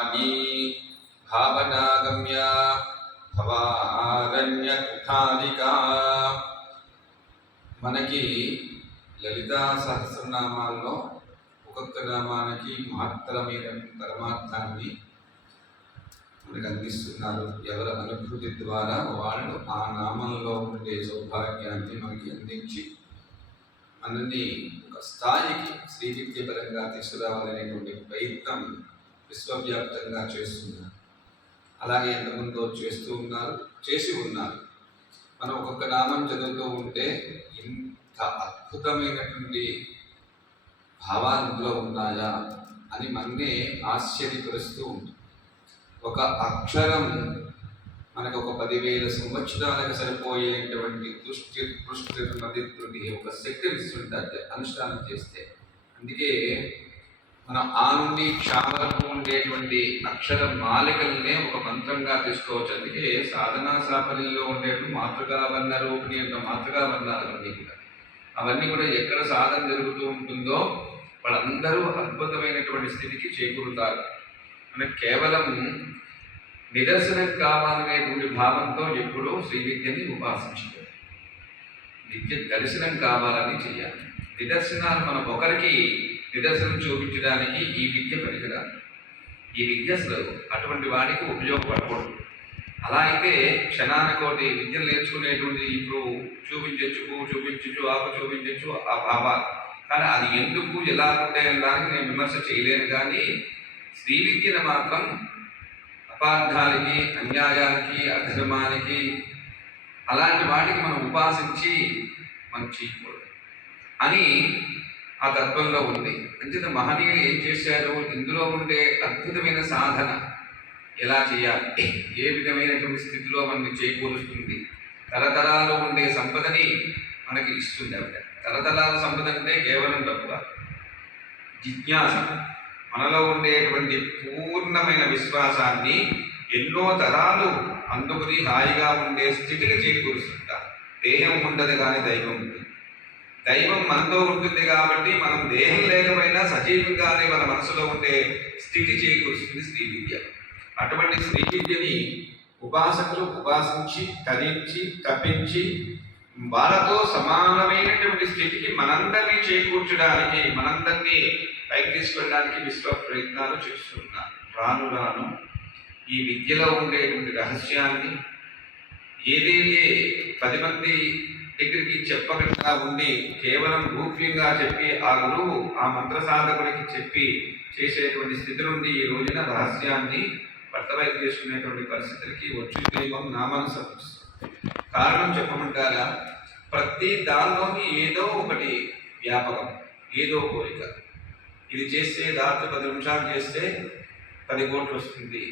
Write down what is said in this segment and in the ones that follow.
అని భావనాగమ్య భవారణ్య కుఠారికా. మనకి లలితా సహస్రనామాల్లో ఒక్కొక్క నామానికి మహత్తరమైన పరమార్థాన్ని మనకు అందిస్తున్నారు. ఎవరి అనుభూతి ద్వారా వాళ్ళు ఆ నామంలో ఉండే సౌభాగ్యాన్ని మనకి అందించి మనల్ని ఒక స్థాయికి శ్రీ విద్యపరంగా తీసుకురావాలనేటువంటి ప్రయత్నం విశ్వవ్యాప్తంగా చేస్తున్నారు. అలాగే ఎంతమందో చేస్తూ ఉన్నారు, చేసి ఉన్నారు. మనం ఒక్కొక్క నామం చదువుతూ ఉంటే ఇంత అద్భుతమైనటువంటి భావాలు ఉన్నాయా అని మన్నే ఆశ్చర్యపరుస్తూ ఉంటుంది. ఒక అక్షరం మనకు ఒక 10,000 సంవత్సరాలకు సరిపోయేటువంటి దృష్టి మదిత్రుడి ఒక శక్తిని ఇస్తుంటారు అనుష్ఠానం చేస్తే. అందుకే మనం ఆ నుండి క్ష వరకు ఉండేటువంటి అక్షర మాలికల్నే ఒక మంత్రంగా తీసుకోవచ్చు. అందుకే సాధనా సాఫల్యంలో ఉండేటువంటి మాతృకా వర్ణ రూపిణి అంత మాతృకా వర్ణాలన్నీ కూడా అవన్నీ కూడా ఎక్కడ సాధన జరుగుతూ ఉంటుందో వాళ్ళందరూ అద్భుతమైనటువంటి స్థితికి చేకూరుతారు. మనకు కేవలం నిదర్శనం కావాలనేటువంటి భావంతో ఎప్పుడూ శ్రీ విద్యని ఉపాసించాలి. విద్య దర్శనం కావాలని చేయాలి. నిదర్శనాలు మనం ఒకరికి నిదర్శనం చూపించడానికి ఈ విద్య పనికిరాదు. ఈ విద్య అసలు అటువంటి వాడికి ఉపయోగపడకూడదు. అలా అయితే క్షణానికోటి విద్యను నేర్చుకునేటువంటి ఇప్పుడు చూపించచ్చు ఆకు చూపించచ్చు ఆ భావాలు, కానీ అది ఎందుకు ఎలా ఉంటాయనడానికి నేను విమర్శ చేయలేను. కానీ శ్రీ విద్యను మాత్రం అపార్థాలకి, అన్యాయానికి, అధర్మానికి అలాంటి వాటికి మనం ఉపాసించి మనం చేయకూడదు అని ఆ తత్వంలో ఉంది. అంచేత మహనీయులు ఏం చేశారు, ఇందులో ఉండే అద్భుతమైన సాధన ఎలా చేయాలి, ఏ విధమైనటువంటి స్థితిలో మనల్ని చేకూరుస్తుంది, తరతరాల్లో ఉండే సంపదని మనకి ఇస్తుంది. ఆవిడ తరతరాల సంపద అంటే కేవలం డబ్బు కాదు, జిజ్ఞాస, మనలో ఉండేటువంటి పూర్ణమైన విశ్వాసాన్ని ఎన్నో తరాలు అందుకుని హాయిగా ఉండే స్థితికి చేకూరుస్తుంటారు. దేహం ఉండదు కానీ దైవం ఉంటుంది. దైవం మనతో ఉంటుంది కాబట్టి మనం దేహం లేకపోయినా సజీవంగానే మన మనసులో ఉండే స్థితి చేకూరుస్తుంది శ్రీ విద్య. అటువంటి శ్రీ విద్యని ఉపాసకులు ఉపాసించి తరించి తప్పించి వాళ్ళతో సమానమైనటువంటి స్థితికి మనందరినీ చేకూర్చడానికి, మనందరినీ పైకి తీసుకెళ్ళడానికి విశ్వ ప్రయత్నాలు చేస్తున్నారు. రాను రాను ఈ విద్యలో ఉండేటువంటి రహస్యాన్ని ఏదైతే 10 మంది దగ్గరికి చెప్పకుండా ఉండి కేవలం గోప్యంగా చెప్పి ఆ గురువు ఆ మంత్ర సాధకుడికి చెప్పి చేసేటువంటి స్థితి నుండి ఈ రోజున రహస్యాన్ని బట్టబయలు చేసుకునేటువంటి పరిస్థితులకి వచ్చుదేమం నామాన్ని సమర్పిస్తుంది. కారణం చెప్పమంటారా, ప్రతి దానిలోని ఏదో ఒకటి వ్యాపకం, ఏదో కోరిక. ఇది చేస్తే దాంట్లో 10 నిమిషాలు చేస్తే 10 కోట్లు వస్తుంది,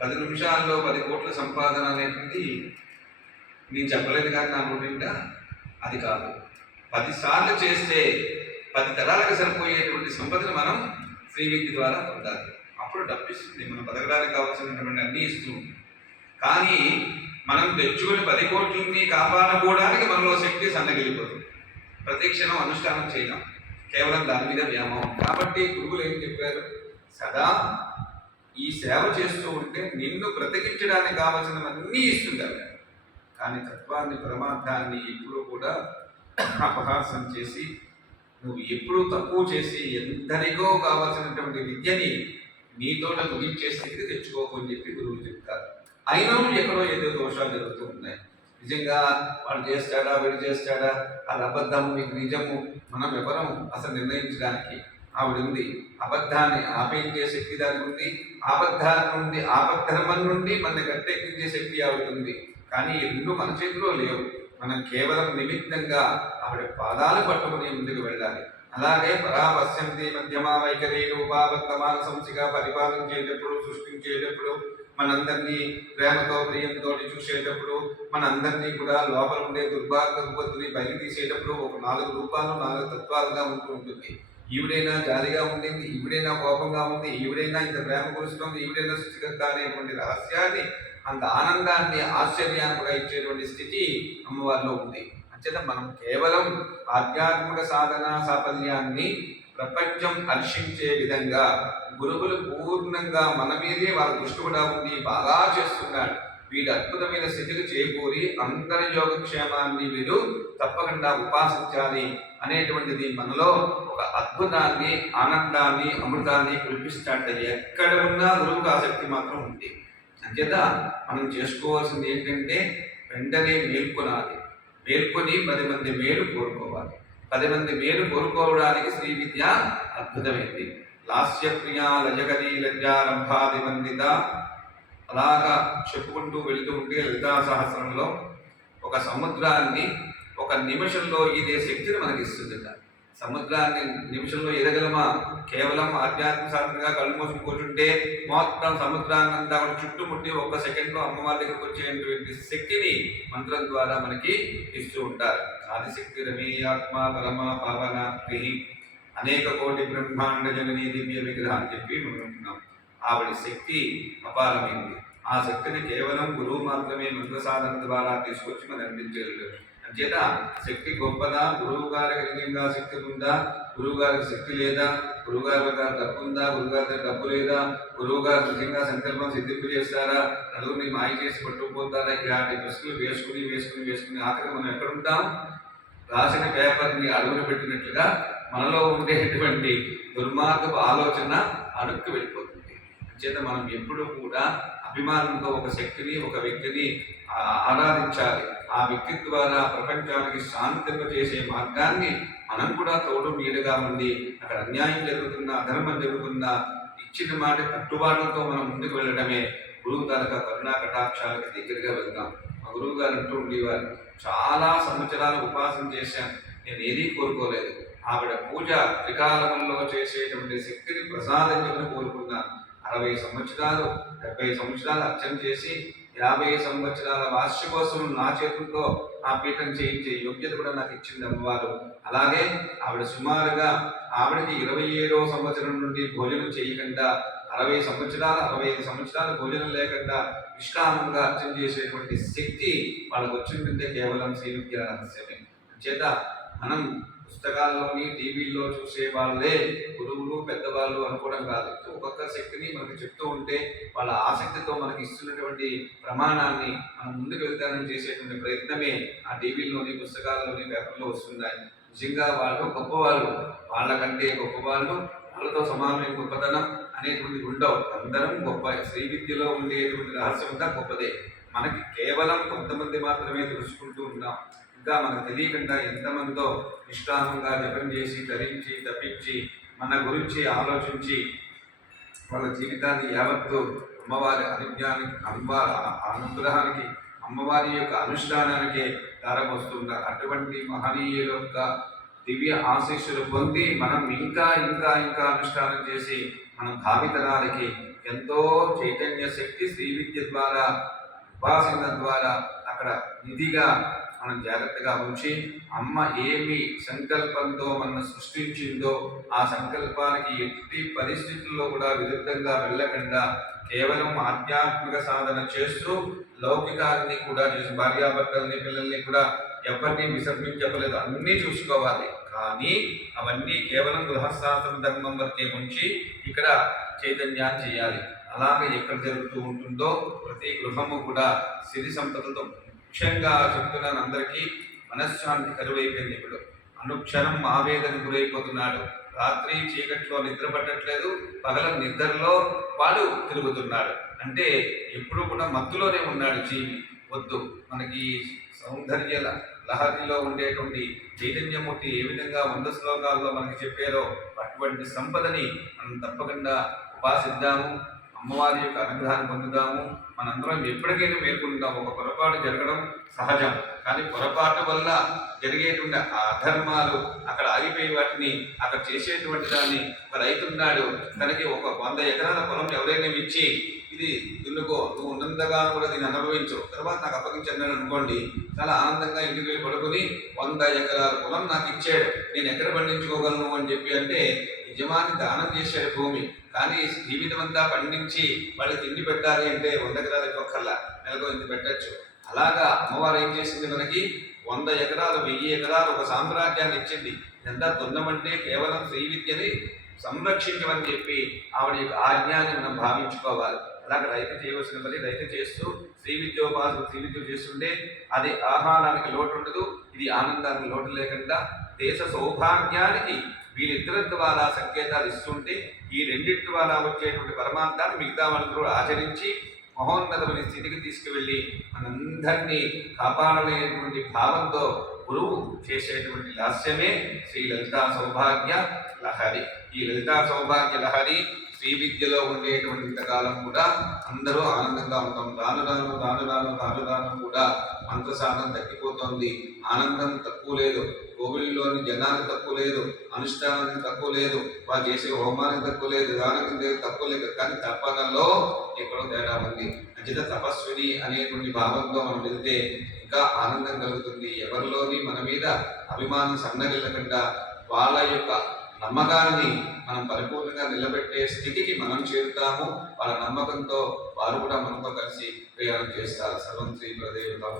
10 నిమిషాల్లో 10 కోట్ల సంపాదన అనేటువంటి నేను చెప్పలేదు కానీ నా నోటింట అది కాదు. 10 సార్లు చేస్తే 10 తరాలకు సరిపోయేటువంటి సంపదను మనం శ్రీ విద్య ద్వారా పొందాలి. అప్పుడు డబ్బు ఇస్తుంది, మనం బతకడానికి కావాల్సినటువంటి అన్నీ ఇస్తుంది. కానీ మనం తెచ్చుకుని 10 కోట్లని కాపాడుకోవడానికి మనలో శక్తి సన్నగిలిపోతుంది. ప్రతి క్షణం అనుష్ఠానం చేయడం, కేవలం దాని మీద వ్యామోహం. కాబట్టి గురువులు ఏం చెప్పారు, సదా ఈ సేవ చేస్తూ ఉంటే నిన్ను బ్రతికించడానికి కావాల్సినవన్నీ ఇస్తుంటారు. కానీ తత్వాన్ని, పరమార్థాన్ని ఎప్పుడూ కూడా అపహాసం చేసి, నువ్వు ఎప్పుడూ తక్కువ చేసి ఎందరికో కావాల్సినటువంటి విద్యని నీతోట ముగించే స్థితికి తెచ్చుకోకని చెప్పి గురువులు చెప్తారు. అయినా ఎక్కడో ఏదో దోషాలు జరుగుతూ ఉన్నాయి. నిజంగా వాడు చేస్తాడా వీడు చేస్తాడా, అది అబద్ధం మీకు నిజము మనం ఎవరం అసలు నిర్ణయించడానికి. ఆవిడ ఉంది. అబద్ధాన్ని ఆపేయించే శక్తి దానికి ఉంది. అబద్ధాల నుండి ఆపద్ధర్మం నుండి మన గట్టెక్కించే శక్తి ఆవిడ ఉంది. కానీ ఈ రెండు మన చేతిలో లేవు. మనం కేవలం నిమిత్తంగా ఆవిడ పాదాలు పట్టుకుని ముందుకు వెళ్ళాలి. అలాగే పరాపశ్యంతి మధ్యమా వైఖరి రూపాబద్ధమాన సంసిగా పరిపాలించేటప్పుడు, సృష్టించేటప్పుడు, మనందరినీ ప్రేమతో ప్రియంతో చూసేటప్పుడు, మనందరినీ కూడా లోపల ఉండే దుర్భాగ్యని బయట తీసేటప్పుడు ఒక 4 రూపాలు 4 తత్వాలుగా ఉంటూ ఉంటుంది. ఈవిడైనా జాలిగా ఉండింది, ఈవిడైనా కోపంగా ఉంది, ఈవిడైనా ఇంత ప్రేమ కురుస్తుంది, ఈవిడైనా సృష్టికర్త అనేటువంటి రహస్యాన్ని, అంత ఆనందాన్ని, ఆశ్చర్యాన్ని కూడా ఇచ్చేటువంటి స్థితి అమ్మవారిలో ఉంది. అంచేత మనం కేవలం ఆధ్యాత్మిక సాధన సాఫల్యాన్ని ప్రపంచం హర్షించే విధంగా గురువులు పూర్ణంగా మన మీదే వాళ్ళ దృష్టి కూడా ఉండి బాగా చేస్తున్నాడు. వీడు అద్భుతమైన స్థితికి చేకూరి అందరి యోగక్షేమాన్ని వీరు తప్పకుండా ఉపాసించాలి అనేటువంటిది మనలో ఒక అద్భుతాన్ని, ఆనందాన్ని, అమృతాన్ని కురిపిస్తాడు. ఎక్కడ ఉన్నా గురువుకు ఆసక్తి మాత్రం ఉంది. అంచేత మనం చేసుకోవాల్సింది ఏంటంటే వెంటనే మేల్కొనాలి. మేల్కొని 10 మంది మేలు కోరుకోవాలి. 10 మంది మేలు కోరుకోవడానికి శ్రీ విద్య అద్భుతమైంది. లాస్యప్రియ లజగది లజ్జారంభాది వందిత అలాగా చెప్పుకుంటూ వెళుతూ ఉంటే లలితా సహస్రంలో ఒక సముద్రాన్ని ఒక నిమిషంలో ఇదే శక్తిని మనకి ఇస్తుంది. సముద్రాన్ని నిమిషంలో ఎదగలమా? కేవలం ఆధ్యాత్మిక సాధనగా కళ్ళు మూసుకు కూర్చుంటే మొత్తం సముద్రాన్నంతా చుట్టుముట్టి ఒక్క సెకండ్లో అమ్మవారి దగ్గరికి వచ్చేటువంటి శక్తిని మంత్రం ద్వారా మనకి ఇస్తూ ఉంటారు. ఆదిశక్తి రమీయాత్మ పరమ పావనాత్రి అనేక కోటి బ్రహ్మాండ జననీ దివ్య విగ్రహం అని చెప్పి మనం ఉంటున్నాం. ఆవిడ శక్తి అపారమైంది. ఆ శక్తిని కేవలం గురువు మాత్రమే మంత్ర సాధన ద్వారా తీసుకొచ్చి మనం అందించగలరు. అంచేత శక్తి గొప్పదా? గురువు గారికి నిజంగా శక్తి ఉందా? గురువు గారికి శక్తి లేదా? గురువు గారి దగ్గర డబ్బు ఉందా? గురువు గారి దగ్గర డబ్బు లేదా? గురువు గారు నిజంగా సంకల్పం సిద్ధింపు చేస్తారా? నలుగురిని మాయ చేసి పట్టుకుపోతారా? ఇలాంటి ప్రశ్నలు వేసుకుని ఆఖరి మనం ఎక్కడుంటాం? రాసిన పేపర్ని అడుగున పెట్టినట్లుగా మనలో ఉండేటువంటి దుర్మార్గపు ఆలోచన అడుక్కు వెళ్ళిపోతుంది. అంచేత మనం ఎప్పుడు కూడా అభిమానంతో ఒక శక్తిని, ఒక వ్యక్తిని ఆరాధించాలి. ఆ వ్యక్తి ద్వారా ప్రపంచానికి శాంతింపజేసే మార్గాన్ని మనం కూడా తోడు నీడగా ఉండి అక్కడ అన్యాయం జరుగుతున్నా, అధర్మం జరుగుతున్నా ఇచ్చిన మాట కట్టుబాట్లతో మనం ముందుకు వెళ్ళడమే గురువు తాలూకా కరుణా కటాక్షాలకి దగ్గరగా వెళ్తాం. మా గురువు గారు అంటూ ఉండేవారు, చాలా సంవత్సరాలు ఉపాసన చేశాను, నేను ఏదీ కోరుకోలేదు. ఆవిడ పూజ త్రికాలంలో చేసేటువంటి శక్తిని ప్రసాదించమని కోరుకున్నాను. 60 సంవత్సరాలు 70 సంవత్సరాలు అర్చన చేసి 50 సంవత్సరాల వార్షికోత్సవం నా చేతులతో ఆ పీఠం చేయించే యోగ్యత కూడా నాకు ఇచ్చింది అమ్మవారు. అలాగే ఆవిడ సుమారుగా ఆవిడకి 27వ సంవత్సరం నుండి భోజనం చేయకుండా 65 సంవత్సరాలు భోజనం లేకుండా నిష్కామంగా అర్చన చేసేటువంటి శక్తి వాళ్ళకు వచ్చిందంటే కేవలం శ్రీ విద్యా రహస్యమే. చేత మనం పుస్తకాల్లోని టీవీల్లో చూసే వాళ్ళే గురువులు పెద్దవాళ్ళు అనుకోవడం కాదు. ఒక్కొక్క శక్తిని మనకి చెప్తూ ఉంటే వాళ్ళ ఆసక్తితో మనకి ఇస్తున్నటువంటి ప్రమాణాన్ని మనం ముందుకు వెళ్తానని చేసేటువంటి ప్రయత్నమే ఆ టీవీల్లోని, పుస్తకాల్లోని, పేపర్లో వస్తున్నాయి. నిజంగా వాళ్ళు గొప్పవాళ్ళు, వాళ్ళకంటే గొప్పవాళ్ళు, వాళ్ళతో సమానమైన గొప్పతనం అనేటువంటి ఉండవు. అందరం గొప్ప. శ్రీ విద్యలో ఉండేటువంటి రహస్యం అంతా గొప్పదే. మనకి కేవలం కొంతమంది మాత్రమే తెలుసుకుంటూ ఉన్నాం. ఇంకా మనకు తెలియకుండా ఎంతమందో నిష్కామంగా జపం చేసి, ధరించి, తప్పించి, మన గురించి ఆలోచించి వాళ్ళ జీవితాన్ని యావత్తు అమ్మవారి అనుజ్ఞానికి, అనుగ్రహానికి, అమ్మవారి యొక్క అనుష్ఠానానికే దారపోస్తున్నారు. అటువంటి మహనీయుల యొక్క దివ్య ఆశీస్సులు పొంది మనం ఇంకా ఇంకా ఇంకా అనుష్ఠానం చేసి మన భావితరాలకి ఎంతో చైతన్య శక్తి శ్రీ విద్య ద్వారా, ఉపాసన ద్వారా అక్కడ నిధిగా మనం జాగ్రత్తగా ఉంచి అమ్మ ఏమి సంకల్పంతో మనం సృష్టించిందో ఆ సంకల్పానికి ఎట్టి పరిస్థితుల్లో కూడా విరుద్ధంగా వెళ్ళకుండా కేవలం ఆధ్యాత్మిక సాధన చేస్తూ లౌకికాన్ని కూడా చేసి భార్యాభర్తల్ని, పిల్లల్ని కూడా ఎవరిని విసర్జించలేదు, అన్నీ చూసుకోవాలి. కానీ అవన్నీ కేవలం గృహస్థాశ్రమ ధర్మం వరకే ఉంచి ఇక్కడ చైతన్యాన్ని చేయాలి. అలాగే ఎక్కడ జరుగుతూ ఉంటుందో ప్రతి గృహము కూడా సిరి సంపదలతో, ముఖ్యంగా చెప్తున్నాను అందరికీ, మనశ్శాంతి కరువైపోయింది. ఇప్పుడు అనుక్షణం ఆవేదన గురైపోతున్నాడు. రాత్రి చీకట్లో నిద్ర పట్టట్లేదు, పగల నిద్రలో వాడు తిరుగుతున్నాడు. అంటే ఎప్పుడు కూడా మత్తులోనే ఉన్నాడు జీవి. వద్దు, మనకి సౌందర్య లహరిలో ఉండేటువంటి చైతన్యమూర్తి ఏ విధంగా 100 శ్లోకాల్లో మనకి చెప్పారో అటువంటి సంపదని మనం తప్పకుండా ఉపాసిద్దాము. అమ్మవారి యొక్క అనుగ్రహాన్ని పొందుదాము. మనందరం ఎప్పటికైనా మేల్కొంటాము. ఒక పొరపాటు జరగడం సహజం, కానీ పొరపాటు వల్ల జరిగేటువంటి ఆ అధర్మాలు అక్కడ ఆగిపోయి వాటిని అక్కడ చేసేటువంటి దాన్ని ఒక రైతున్నాడు, తనకి ఒక 100 ఎకరాల పొలం ఎవరైనా ఇచ్చి ఇది దున్నుకో, నువ్వు ఉన్నంతగా కూడా దీన్ని అనుభవించు, తర్వాత నాకు అప్పగించండి అనుకోండి, చాలా ఆనందంగా ఇంటికి వెళ్ళి పడుకుని 100 ఎకరాల పొలం నాకు ఇచ్చాడు, నేను ఎక్కడ పండించుకోగలను అని చెప్పి అంటే యజమాని దానం చేశాడు భూమి. కానీ జీవితం అంతా పండించి వాళ్ళకి తిండి పెట్టాలి అంటే 100 ఎకరాలు ఒక్కల్లా నెలకు ఇంత పెట్టచ్చు. అలాగా అమ్మవారు ఏం చేసింది, మనకి 100 ఎకరాలు 1000 ఎకరాలు ఒక సామ్రాజ్యాన్ని ఇచ్చింది. ఇదంతా దున్నమంటే కేవలం శ్రీ విద్యని సంరక్షించమని చెప్పి ఆవిడ యొక్క ఆజ్ఞాన్ని మనం భావించుకోవాలి. అలాగే రైతు చేయవలసిన పని రైతు చేస్తూ శ్రీ విద్యోపాసన శ్రీ విద్య చేస్తుంటే అది ఆహారానికి లోటు ఉండదు, ఇది ఆనందానికి లోటు లేకుండా దేశ సౌభాగ్యానికి వీళ్ళిద్దరి ద్వారా సంకేతాలు ఇస్తుంటే ఈ రెండింటి ద్వారా వచ్చేటువంటి పరమార్థాన్ని మిగతా వాళ్ళందరూ ఆచరించి మహోన్నతమైన స్థితికి తీసుకువెళ్ళి మనందరినీ కాపాడలేనటువంటి భావంతో గురువు చేసేటువంటి లాస్యమే శ్రీ లలితా సౌభాగ్య లహరి. ఈ లలితా సౌభాగ్య లహరి శ్రీ విద్యలో ఉండేటువంటి ఇంతకాలం కూడా అందరూ ఆనందంగా ఉంటాం. రాను రాను రాను రాను రాను రాను కూడా మంత్రసాధన తగ్గిపోతుంది, ఆనందం తక్కువ లేదు, కోవిల్లోని జనానికి తక్కువ లేదు, అనుష్ఠానానికి తక్కువ లేదు, వాళ్ళు చేసే హోమానికి తక్కువ లేదు, దానికి తక్కువ లేదు, కానీ తపనలో ఎక్కడో తేడా ఉంది. అంచేత తపస్విని అనేటువంటి భావంతో మనం వెళ్తే ఇంకా ఆనందం కలుగుతుంది. ఎవరిలోని మన మీద అభిమానం సన్నగిల్లకుండా వాళ్ళ యొక్క నమ్మకాన్ని మనం పరిపూర్ణంగా నిలబెట్టే స్థితికి మనం చేరుతాము. వాళ్ళ నమ్మకంతో వారు కూడా మనతో కలిసి ప్రయాణం చేస్తారు. సర్వం శ్రీ ప్రదేవత.